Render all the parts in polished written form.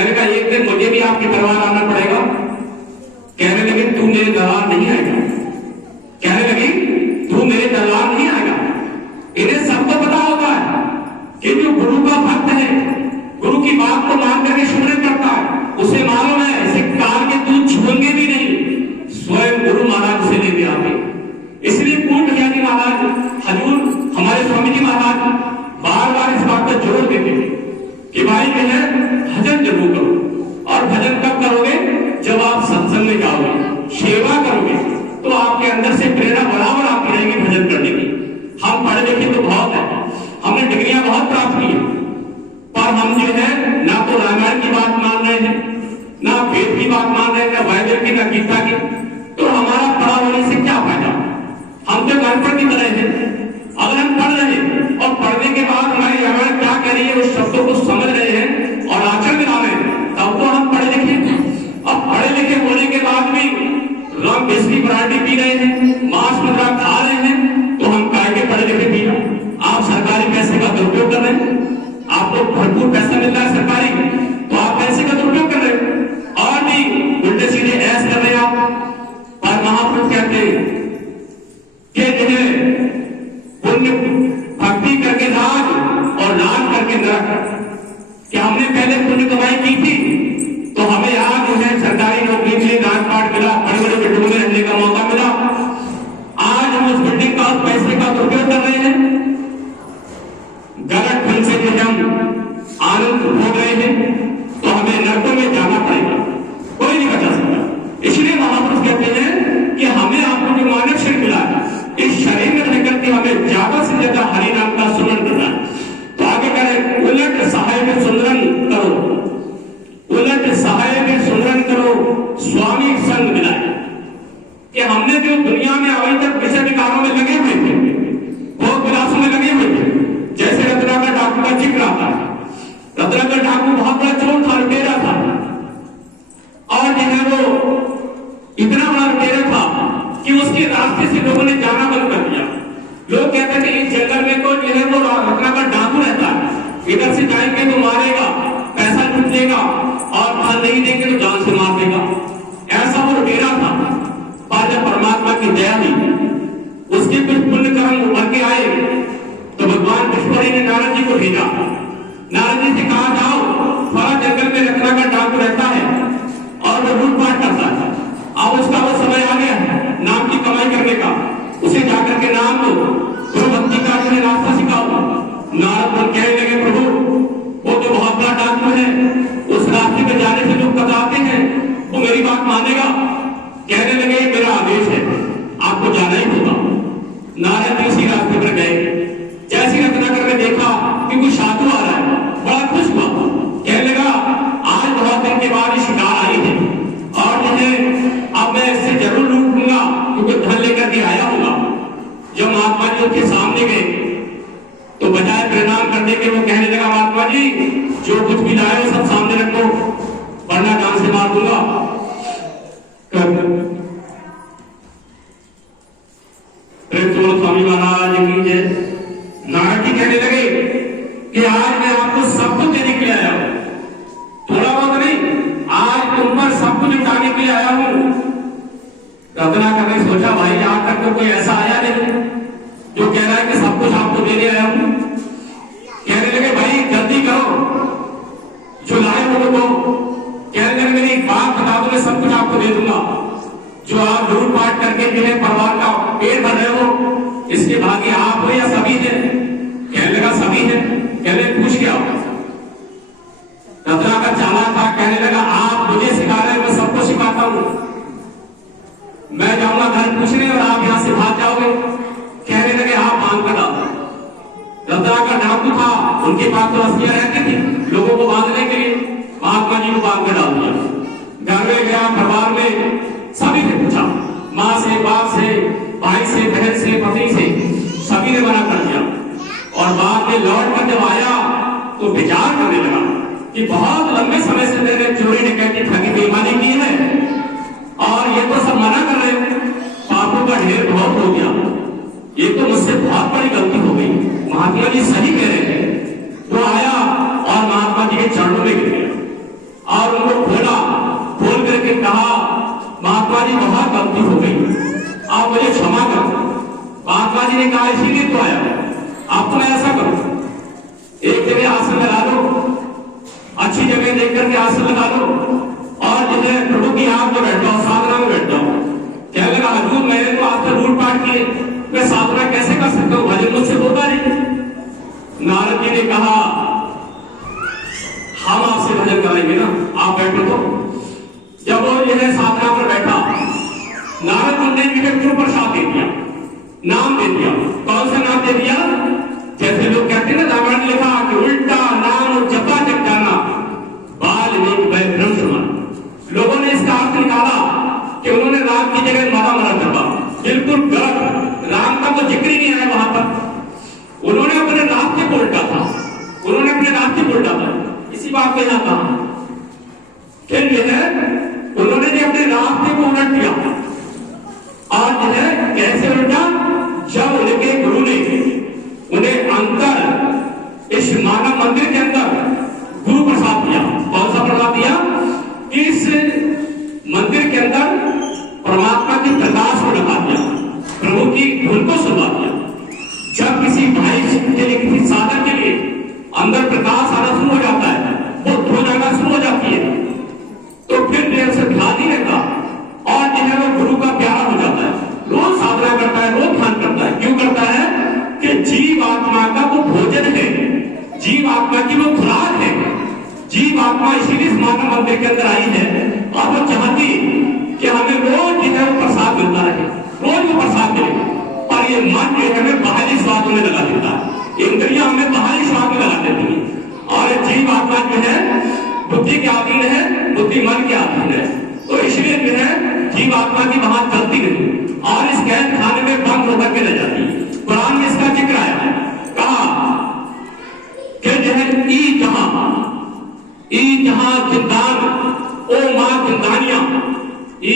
मैंने कहा एक दिन मुझे भी आपके दरबार आना पड़ेगा। कहने लगे तू मेरे दरबार नहीं आएगा। कहने लगी तू मेरे दरबार नहीं आएगा। इन्हें सबको पता होता है कि जो गुरु का भक्त है, गुरु की बात को मान करके सुमिरन करता है, उसे मालूम है इसे काल के दूध छुएंगे भी नहीं, स्वयं गुरु महाराज उसे लेके आते। इसलिए पूर्ण ज्ञानी महाराज हजूर हमारे स्वामी जी महाराज बार बार इस बात पर जोर देते थे कि भाई जो है भजन जरूर करो। और भजन कब करोगे? जब आप सत्संग में जाओगे, सेवा करोगे, तो आपके अंदर से प्रेरणा बराबर आती रहेगी भजन करने की। हम पढ़े लिखे तो बहुत है, हमने डिग्रियां बहुत प्राप्त की है, पर हम जो है ना तो रामायण की बात मान रहे हैं, ना वेद की बात मान रहे हैं, ना बाइबल की, ना गीता की। तो हमारा पढ़ा होने से क्या फायदा? हम तो अनपढ़ की तरह हैं। अगर हम पढ़ रहे हैं और पढ़ने के बाद हमारी रामायण क्या कह रही है उस शब्दों को समझ रहे हैं और आचरण में ला रहे हैं, तब तो हम पढ़े लिखे हैं। अब पढ़े लिखे होने के बाद भी रंग बेसकी पराठी पी रहे हैं, मांस मुद्रा खा रहे हैं, तो हम काय के पढ़े लिखे पी रहे? आप सरकारी पैसे का दुरुपयोग कर रहे हैं, आपको भरपूर पैसा मिल रहा है सरकारी, तो आप पैसे का दुरुपयोग कर रहे हो और भी उल्टे सीधे ऐस कर रहे हैं आप। और महापुरुष कहते हैं कि जिन्हें पुण्य भक्ति करके राज और राज करके नरक, क्या हमने पहले पुण्य कमाई की थी तो हमें आज जो है सरकारी नौकरी मिली, राजपाट मिला, बड़े बड़े बिल्डिंगों में रहने का मौका मिला। आज हम उस बिल्डिंग का उस पैसे का दुरुपयोग कर रहे हैं, गलत ढंग से जो हम आनंद भोग रहे हैं, तो हमें नरकों में जाना पड़ेगा, कोई नहीं बचा सकता। इसलिए महापुरुष कहते हैं कि हमें आपको जो मानव शरीर मिला है, इस शरीर में रहकर के हमें ज्यादा से ज्यादा हरि नाम का सुमरन करना है। तो आगे करें उलट सहाय में सुमरन करो, उलट सहाय में सुमरन करो, स्वामी संग मिलाए। कि हमने जो दुनिया में अभी तक विषय विकारों में लगे हुए थे, भोग विलासों में लगे हुए थे, जैसे रत्नाकर डाकू का जिक्र आता है। रत्नाकर डाकू बहुत बड़ा चोर था, लुटेरा था, और जो है वो इतना बड़ा लुटेरा था कि उसके रास्ते से लोगों ने जाना बंद कर दिया। लोग कहते थे इस जंगल में तो जो है वो रत्नाकर डाकू रहता है, इधर से जाएंगे तो मारेगा, पैसा लूट लेगा, और फल नहीं देंगे तो जान से मार देगा। ऐसा वो लुटेरा था। पर जब परमात्मा की दया हुई, उसके कुछ पुण्य कर्म उभर के आए, तो भगवान विष्णु ने नारद जी को भेजा। नारद जी से कहा जाओ, फला जंगल में रत्नाकर डाकू रहता है और वो लूटपाट करता है, अब उसका वो समय आ गया नाम की कमाई करने का, उसे जाकर के नाम दो, गुरु भक्ति का उन्हें रास्ता सिखाओ। नारद को कहने लगे प्रभु वो जो बहुत बड़ा डाकू है, उस रास्ते पर जाने से लोग कतराते हैं, वो मेरी बात मानेगा? कहने लगे मेरा आदेश है, आपको जाना ही होगा। नारद जी उसी रास्ते पर गए। जैसे रत्नाकर ने देखा कि कोई साधु आ रहा है, बड़ा खुश हुआ, कहने लगा आज बहुत दिन के बाद ये शिकार आई है और मुझे अब मैं इससे जरूर लूट लूंगा क्योंकि धन लेकर के आया होगा। जब महात्मा जी उसके सामने गए तो बजाय प्रणाम करने के वो कहने लगा महात्मा जी जो कुछ भी लाए हो सब सामने रखो, वरना जान से मार दूंगा। स्वामी महाराज की जय। नारद जी कहने लगे कि आज मैं आपको सब कुछ देने के लिए आया हूं, थोड़ा बहुत नहीं, आज तुम पर सब कुछ उठाने के लिए आया हूं। रत्नाकर ने सोचा भाई आज तक तो कोई ऐसा आया नहीं जो कह रहा है कि सब कुछ आपको देने आया हूं। कहने लगे भाई जल्दी करो, जो लाए हो तो कहने लगे मेरी एक बात बता दो, मैं सब कुछ आपको दे दूंगा। जो आप लूटपाट करके जिन्हें परिवार का पेट भर रहे हो, इसके भागी आप हो या सभी हैं? कहने लगा सभी हैं। कहने पूछ क्या? रत्नाकर चाला था, कहने लगा आप मुझे सिखा रहे हैं, मैं सबको सिखाता हूं। मैं जाऊंगा घर पूछने और आप यहां से भाग जाओगे। कहने लगे आप बांध कर डाल। रत्नाकर डाकू था, उनके पास तो रस्सियां रहती थी लोगों को बांधने के लिए, महात्मा जी को बांध कर डाल दिया। घर में गया, परिवार में सभी ने पूछा, माँ से, बाप से, भाई से, बहन से, पत्नी से, सभी ने मना कर दिया। और बाद में लौट कर जब आया तो विचार करने लगा कि बहुत लंबे समय से मैंने चोरी डकैती ठगी बेईमानी की है और ये तो सब मना कर रहे हैं, पापों का ढेर बहुत हो गया, ये तो मुझसे बहुत बड़ी गलती हो गई। महात्मा जी सही कह रहे हैं। वो आया और महात्मा जी के चरणों में गिर गया हमारी बहुत गलती हो गई, आप मुझे क्षमा करो। महात्मा जी ने कहा इसीलिए तो आया, आप तो ऐसा करो, एक जगह आसन लगा लो, अच्छी जगह देख करके आसन लगा लो, और जो है प्रभु की आंख में बैठ जाओ, साधना में बैठ जाओ। कहने लगा हजूर मैंने तो आपसे रूट पाठ किए, मैं साधना कैसे कर सकता हूँ, भजन मुझसे होता नहीं। नारद जी ने कहा हम आपसे भजन कराएंगे ना, आप बैठो। तो जब वो जो है साधना पर बैठा, नारद मुनि ने गुरु प्रसाद दे दिया, नाम दे दिया। कौन सा नाम दे दिया? जैसे लोग कहते हैं ना, रामायण लिखा कि उल्टा नाम जपा जग जाना, वाल्मीकि वै ब्रह्म समान। लोगों ने इसका अर्थ निकाला कि उन्होंने राम की जगह मारा मारा जपा, बिल्कुल गलत। राम का तो जिक्र ही नहीं आया वहां पर। उन्होंने अपने रास्ते को उल्टा था, उन्होंने अपने रास्ते को उल्टा था। इसी बात को यहाँ कहा फिर जो है उन्होंने जो अपने रास्ते को उलट दिया, और जो है कैसे उल्टा? जब उनके गुरु ने उन्हें अंदर इस मानव मंदिर के अंदर गुरु प्रसाद दिया। कौन सा प्रसाद दिया? इस मंदिर के अंदर परमात्मा के प्रकाश को लगा दिया, प्रभु की धुन को सुना दिया। जब किसी भाई के लिए, किसी साधक के लिए अंदर प्रकाश आना शुरू हो जाता है, वो धुन आना शुरू हो जाती है, तो फिर देर से ध्यान नहीं रहता, और जो है वो गुरु का प्यारा हो जाता है। रोज साधना करता है, रोज ध्यान करता है। क्यों करता है? कि जीव आत्मा का वो भोजन है, जीव आत्मा की वो खुराक है। जीव आत्मा इसीलिए इस मानव मंदिर के अंदर आई है, और वो चाहती कि हमें रोज जो है वो प्रसाद मिलता रहे, रोज वो प्रसाद मिले। पर ये मन जो है हमें बाहरी स्वाद में लगा देता है, इंद्रियां हमें बाहरी स्वाद में लगा देती है, और जीव आत्मा जो है बुद्धि के अधीन है, बुद्धि मन के अधीन है। तो इसलिए जो है जीव आत्मा की वहां चलती नहीं, और इस कैद खाने में बंद होकर के रह जाती है। कुरान में इसका जिक्र आया, कहा कि जो है ई जहां जिंदान ओ मां जिंदानिया, ई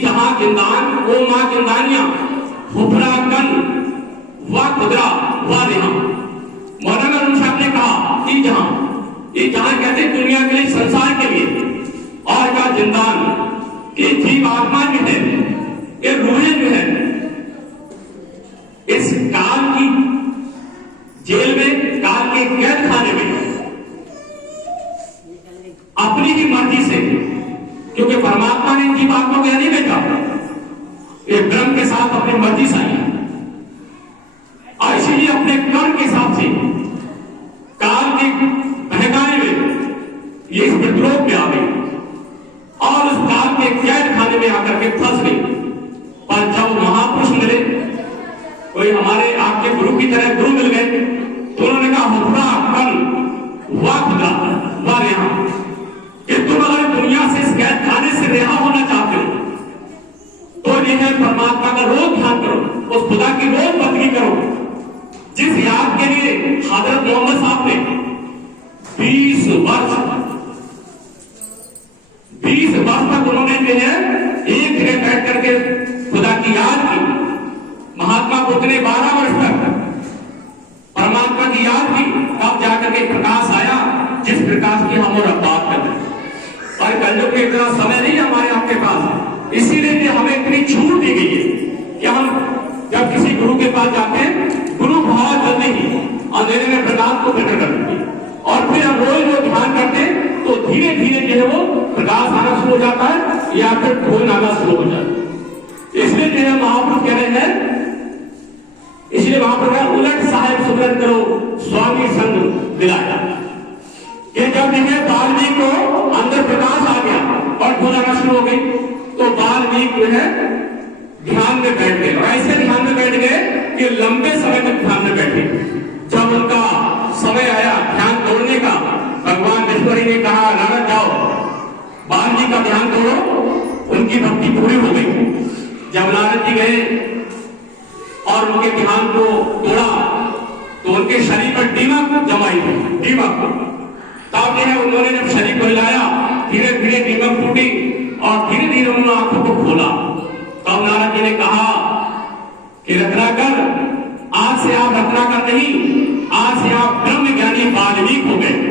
जहां जिंदान ओ मां जिंदानिया, हुफरा कन व खुदरा व रिहा। मौलाना अरुण साहब ने कहा ई जहां कहते दुनिया के लिए, संसार के लिए, और क्या जिंदान के जीव आत्मा जो है, ये रूहें जो है इस काल की जेल में, काल के कैद खाने में अपनी ही मर्जी से, क्योंकि परमात्मा ने जीव आत्मा को नहीं भेजा, ये ब्रह्म के साथ अपनी मर्जी से आई, और इसीलिए अपने कर्म के हिसाब से काल के बहकाने में ये इस विद्रोह में आ गई, और उस काल के कैद खाने में आकर के फंस गई। पर जब महापुरुष मिले, कोई हमारे आपके गुरु की तरह गुरु मिल गए, तो उन्होंने कहा हुफरा कन व खुदरा व रिहा, कि तुम अगर दुनिया से, इस कैद खाने से रिहा होना चाहते हो, तो यह है परमात्मा का रोज ध्यान करो, उस खुदा की रोज बंदगी करो, जिस याद के लिए हजरत मोहम्मद साहब ने 20 वर्ष तक उन्होंने जो है एक जगह बैठ करके खुदा की याद की। महात्मा बुद्ध ने 12 वर्ष तक परमात्मा की याद की, तब जाकर के प्रकाश आया, जिस प्रकाश की हम और अब बात कर रहे हैं। और कलयुग में इतना समय नहीं हमारे आपके पास, इसीलिए हमें इतनी छूट दी गई है कि हम जब किसी गुरु के पास जाते हैं, गुरु बहुत जल्दी ही अंधेरे में प्रकाश को प्रकट कर देते हैं, और फिर हम रोज रोज ध्यान करते हैं, तो धीरे धीरे जो है वो प्रकाश आना शुरू हो जाता है, या फिर धुन आना शुरू हो जाता है। इसलिए जो है महापुरुष कह रहे हैं, इसलिए महापुरुष उलट साहेब सुमरन करो स्वामी संग दिलाया, कि जब जो है वाल्मीकि को अंदर प्रकाश आ गया और धुन आना शुरू हो गई, तो वाल्मीकि जो है ध्यान में बैठ गए, और ऐसे ध्यान में बैठ गए कि लंबे समय तक ध्यान में बैठे। जब उनका समय आया ध्यान तोड़ने का, भगवान विष्णु ने कहा नारद जाओ, वाल्मीकि का ध्यान तोड़ो, उनकी भक्ति पूरी हो गई। जब नारद जी गए और उनके ध्यान को तोड़ा, तो उनके शरीर पर दीमक जमाई थी, दीमक। तब जो है उन्होंने जब शरीर को हिलाया, धीरे धीरे दीमक टूटी, और धीरे धीरे उन्होंने आंखों को खोला। तब नारद जी ने कहा कि रत्नाकर, आज से आप रत्नाकर नहीं, आज से आप ब्रह्म ज्ञानी वाल्मीकि हो गए।